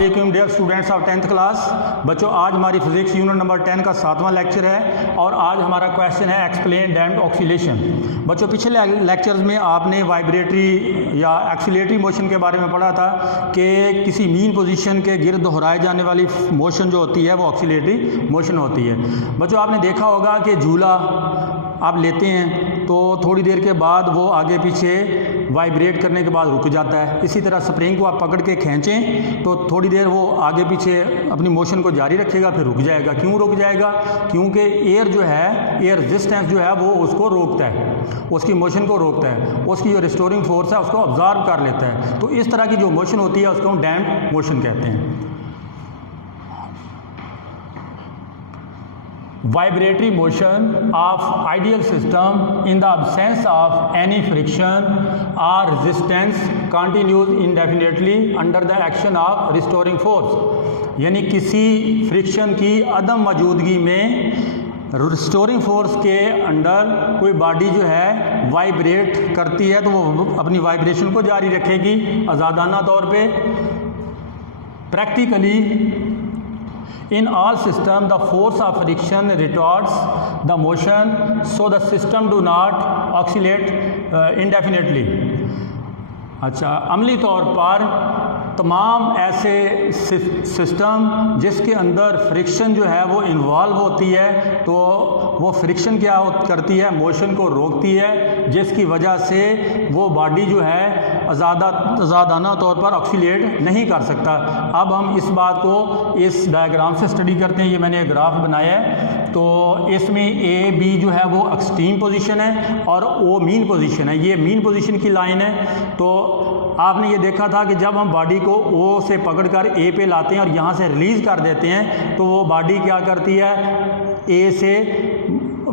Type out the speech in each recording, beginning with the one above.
वालेकुम dear students of 10th class. बच्चों आज हमारी फिजिक्स यूनिट नंबर 10 का 7वां लेक्चर है और आज हमारा क्वेश्चन है एक्सप्लेन डैम्प्ड ऑक्सीलेशन। बच्चों पिछले लेक्चर्स में आपने वाइब्रेटरी या एक्सीलरेटरी मोशन के बारे में पढ़ा था कि किसी मीन पोजीशन के गिर्द दोहराए जाने वाली मोशन जो होती है वो ऑक्सीलरेटरी मोशन होती है। बच्चों आपने देखा होगा कि झूला आप लेते हैं तो थोड़ी देर के बाद वो आगे पीछे वाइब्रेट करने के बाद रुक जाता है। इसी तरह स्प्रिंग को आप पकड़ के खींचें तो थोड़ी देर वो आगे पीछे अपनी मोशन को जारी रखेगा, फिर रुक जाएगा। क्यों रुक जाएगा? क्योंकि एयर जो है, एयर रेजिस्टेंस जो है वो उसको रोकता है, उसकी मोशन को रोकता है, उसकी जो रिस्टोरिंग फोर्स है उसको ऑब्जर्व कर लेता है। तो इस तरह की जो मोशन होती है उसको हम डैम्प्ड मोशन कहते हैं। Vibratory motion of ideal system in the absence of any friction or resistance continues indefinitely under the action of restoring force। यानी किसी फ्रिक्शन की अदम मौजूदगी में रिस्टोरिंग फोर्स के अंडर कोई बॉडी जो है वाइब्रेट करती है तो वो अपनी वाइब्रेशन को जारी रखेगी आज़ादाना तौर पे। Practically In all system, the force of friction retards the motion, so the system do not oscillate indefinitely। अच्छा, अमली तौर पर तमाम ऐसे सिस्टम जिसके अंदर फ्रिक्शन जो है वो इन्वॉल्व होती है तो वो फ्रिक्शन क्या करती है, मोशन को रोकती है, जिसकी वजह से वो बॉडी जो है आज़ादाना तौर पर ऑक्सीलेट नहीं कर सकता। अब हम इस बात को इस डायग्राम से स्टडी करते हैं। ये मैंने एक ग्राफ बनाया है तो इसमें ए बी जो है वो एक्सट्रीम पोजीशन है और ओ मीन पोजीशन है। ये मीन पोजीशन की लाइन है। तो आपने ये देखा था कि जब हम बॉडी को ओ से पकड़कर ए पे लाते हैं और यहाँ से रिलीज़ कर देते हैं तो वो बॉडी क्या करती है, ए से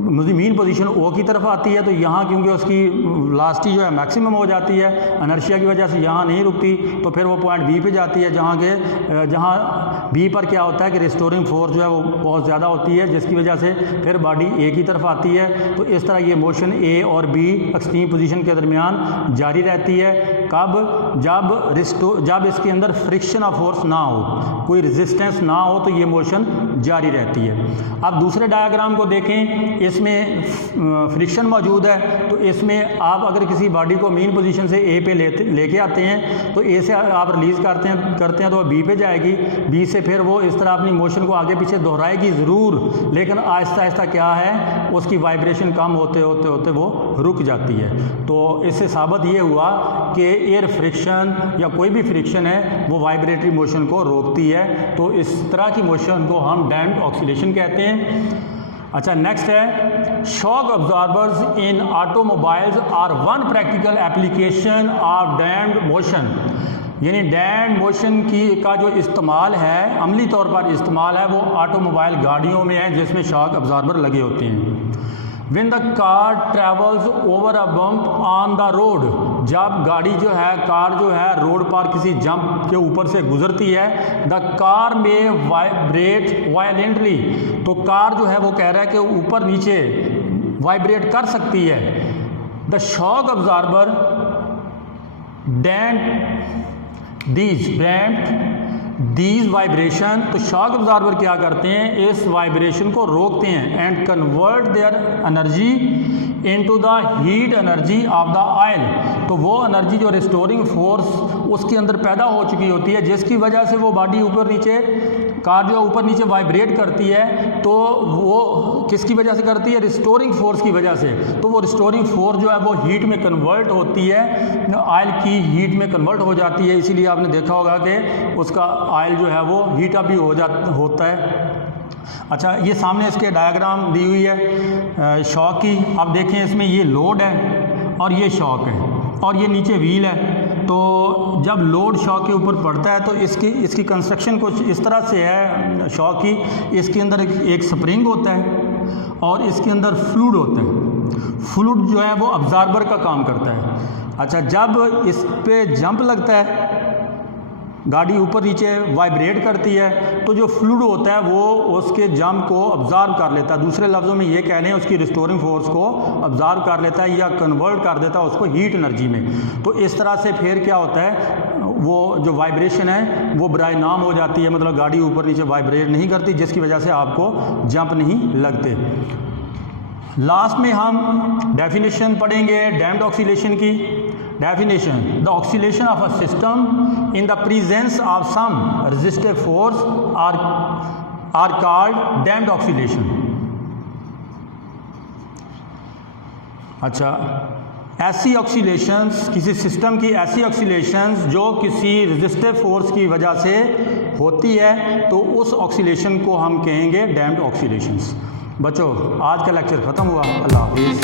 मीन पोजीशन ओ की तरफ आती है। तो यहाँ क्योंकि उसकी वेलोसिटी जो है मैक्सिमम हो जाती है, इनर्शिया की वजह से यहाँ नहीं रुकती, तो फिर वो पॉइंट बी पे जाती है जहाँ बी पर क्या होता है कि रिस्टोरिंग फोर्स जो है वो बहुत ज़्यादा होती है, जिसकी वजह से फिर बॉडी ए की तरफ आती है। तो इस तरह ये मोशन ए और बी एक्सट्रीम पोजीशन के दरमियान जारी रहती है। कब? जब इसके अंदर फ्रिक्शन ऑफ फोर्स ना हो, कोई रेजिस्टेंस ना हो, तो ये मोशन जारी रहती है। अब दूसरे डायग्राम को देखें, इसमें फ्रिक्शन मौजूद है तो इसमें आप अगर किसी बॉडी को मीन पोजीशन से ए पे लेके आते हैं तो ए से आप रिलीज़ करते हैं तो वो बी पे जाएगी, बी से फिर वो इस तरह अपनी मोशन को आगे पीछे दोहराएगी ज़रूर, लेकिन आहिस्ता आहिस्ता क्या है, उसकी वाइब्रेशन कम होते होते वो रुक जाती है। तो इससे साबित ये हुआ कि एयर फ्रिक्शन या कोई भी फ्रिक्शन है वो वाइब्रेटरी मोशन को रोकती है। तो इस तरह की मोशन को हम डैम्प्ड ऑक्सीलेशन कहते हैं। अच्छा, नेक्स्ट है shock absorbers in automobiles are one practical application of damped motion. यानी डैम्प्ड मोशन का जो इस्तेमाल है, अमली तौर पर इस्तेमाल है, वो ऑटोमोबाइल गाड़ियों में है जिसमें शॉक अब्जॉर्बर लगे होते हैं। When the car travels over a bump on the road, जब गाड़ी जो है, कार जो है रोड पर किसी जंप के ऊपर से गुजरती है, द कार में वाइब्रेट वायलेंटली, तो कार जो है वो कह रहा है कि ऊपर नीचे वाइब्रेट कर सकती है। The shock absorber these vibration, तो शॉक अब्जॉर्बर क्या करते हैं, इस वाइब्रेशन को रोकते हैं and convert their energy into the heat energy of the oil. तो वो एनर्जी जो रिस्टोरिंग फोर्स उसके अंदर पैदा हो चुकी होती है, जिसकी वजह से वो बॉडी ऊपर नीचे, कार जो ऊपर नीचे वाइब्रेट करती है, तो वो किसकी वजह से करती है, रिस्टोरिंग फोर्स की वजह से। तो वो रिस्टोरिंग फोर्स जो है वो हीट में कन्वर्ट होती है, ऑयल की हीट में कन्वर्ट हो जाती है। इसीलिए आपने देखा होगा कि उसका ऑयल जो है वो हीट अप भी होता है। अच्छा, ये सामने इसके डायग्राम दी हुई है शॉक की। अब देखें, इसमें ये लोड है और ये शॉक है और ये नीचे व्हील है। तो जब लोड शॉक के ऊपर पड़ता है तो इसकी कंस्ट्रक्शन कुछ इस तरह से है शॉक की। इसके अंदर एक स्प्रिंग होता है और इसके अंदर फ्लूइड होता है। फ्लूइड जो है वो अब्जॉर्बर का काम करता है। अच्छा, जब इस पे जंप लगता है गाड़ी ऊपर नीचे वाइब्रेट करती है तो जो फ्लूइड होता है वो उसके जंप को ऑब्ज़र्व कर लेता है, दूसरे लफ्ज़ों में ये कह लें उसकी रिस्टोरिंग फोर्स को ऑब्ज़र्व कर लेता है या कन्वर्ट कर देता है उसको हीट एनर्जी में। तो इस तरह से फिर क्या होता है, वो जो वाइब्रेशन है वो बराए नाम हो जाती है, मतलब गाड़ी ऊपर नीचे वाइब्रेट नहीं करती, जिसकी वजह से आपको जंप नहीं लगते। लास्ट में हम डेफिनेशन पढ़ेंगे डैम्प्ड ऑक्सीलेशन की। Definition: the oscillation of a system in the presence of some resistive force are called damped oscillation. अच्छा, ऐसी ऑक्सीलेशंस, किसी सिस्टम की ऐसी ऑक्सीलेशंस जो किसी रेजिस्टिव फोर्स की वजह से होती है तो उस ऑक्सीलेशन को हम कहेंगे डैम्प्ड ऑक्सीलेशंस। बच्चों, आज का लेक्चर ख़त्म हुआ। अल्लाह हाफिज़।